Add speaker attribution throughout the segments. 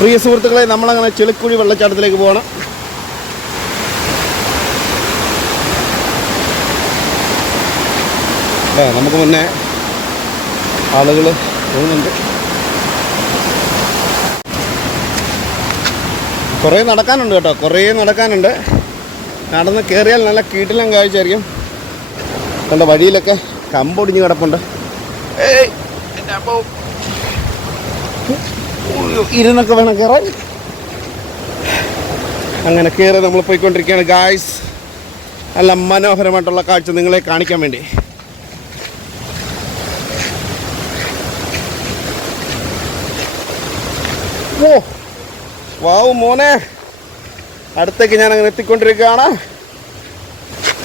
Speaker 1: പ്രിയ സുഹൃത്തുക്കളെ നമ്മളങ്ങനെ ചെളിക്കുഴി വെള്ളച്ചാട്ടത്തിലേക്ക് പോകണം അല്ലേ നമുക്ക് മുന്നേ ആളുകൾ പോകുന്നുണ്ട്. കുറേ നടക്കാനുണ്ട് കേട്ടോ കുറേ നടക്കാനുണ്ട്. നടന്ന് കയറിയാൽ നല്ല കീട്ടിലും കാഴ്ചയായിരിക്കും. കണ്ട വഴിയിലൊക്കെ കമ്പൊടിഞ്ഞ് കിടപ്പുണ്ട്. ഏയ്! ഇരുന്നൊക്കെ വേണം കയറാൻ. അങ്ങനെ കയറി നമ്മൾ പോയിക്കൊണ്ടിരിക്കുകയാണ് ഗായ്സ് നല്ല മനോഹരമായിട്ടുള്ള കാഴ്ച നിങ്ങളെ കാണിക്കാൻ വേണ്ടി. ഓ വാവ് മോനെ. അടുത്തേക്ക് ഞാൻ അങ്ങനെ എത്തിക്കൊണ്ടിരിക്കുകയാണ്.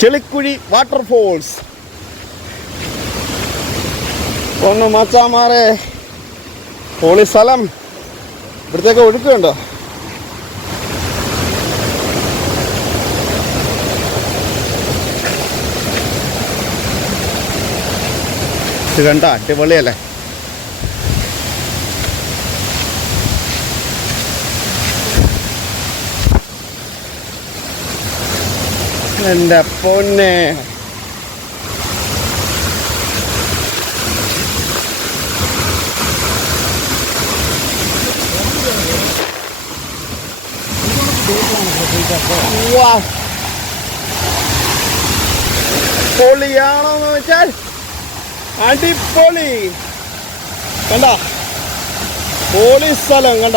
Speaker 1: ചെളിക്കുഴി വാട്ടർഫോൾസ് ഒന്ന് മച്ചാമാരെ. പൊളി സ്ഥലം. ഇവിടത്തേക്ക് ഒഴുക്കുണ്ടോ? ഇത് കണ്ട അടിപൊളിയല്ലേ? എന്റെ പൊന്നെ. പൊളിയാണോന്ന് വെച്ചാൽ അടിപൊളി. കണ്ട? പൊളി സ്ഥലം കണ്ട?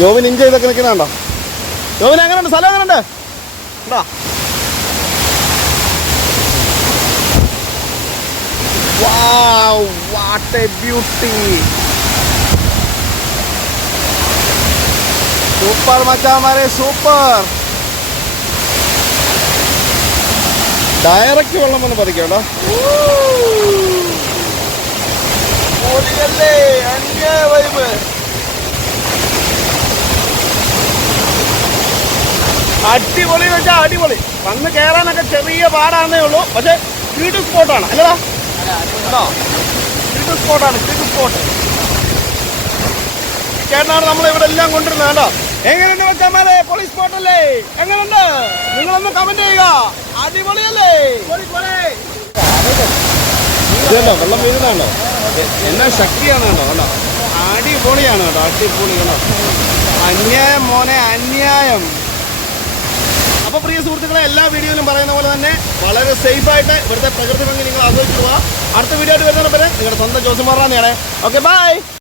Speaker 1: ജോബിൻ ഇഞ്ച ചെയ്തൊക്കെ നിൽക്കുന്നുണ്ടോ? ജോബിൻ എങ്ങനെയുണ്ട്? സ്ഥലം എങ്ങനെയുണ്ട്? കണ്ടാ? Wow, what a beauty! Super മച്ചാമാരെ സൂപ്പർ ഡയറക്റ്റ് വെള്ളം വന്ന് പതിക്കണ്ടോ പൊളിയല്ലേ അന്യ വൈബ് അടിപൊളി വെച്ചാൽ അടിപൊളി വന്ന് കയറാനൊക്കെ ചെറിയ പാടാണേ ഉള്ളൂ പക്ഷെ വീട് സ്പോട്ടാണ് അല്ലടാ കേട്ടോ വീട് സ്പോട്ടാണ് വീട് സ്പോട്ട് ചേട്ടനാണ് നമ്മൾ ഇവിടെ എല്ലാം കൊണ്ടിരുന്നത് കേട്ടോ എങ്ങനെയുണ്ട് മച്ചാമാരെ? പൊളി സ്പോട്ടല്ലേ എങ്ങനെയുണ്ട്? നിങ്ങളൊന്ന് കമന്റ് ചെയ്യുക. അടിപൊളിയല്ലേ? ഇതല്ലോ വെള്ളം വീഴുന്നതാണോ? എന്നാ ശക്തിയാണോ കേട്ടോ അടിപൊളിയാണ് കേട്ടോ അടിപൊളി കേട്ടോ. അന്യായം മോനെ അന്യായം. അപ്പൊ പ്രിയ സുഹൃത്തുക്കളെ എല്ലാ വീഡിയോയിലും പറയുന്ന പോലെ തന്നെ വളരെ സേഫ് ആയിട്ട് ഇവിടുത്തെ പ്രകൃതി ഭംഗി നിങ്ങൾ ആസ്വദിക്കുക അടുത്ത വീഡിയോ ആയിട്ട് വരുന്നതിന് നിങ്ങളുടെ സ്വന്തം ജോസുമാറാന്നെയാണ് ഓക്കെ ബൈ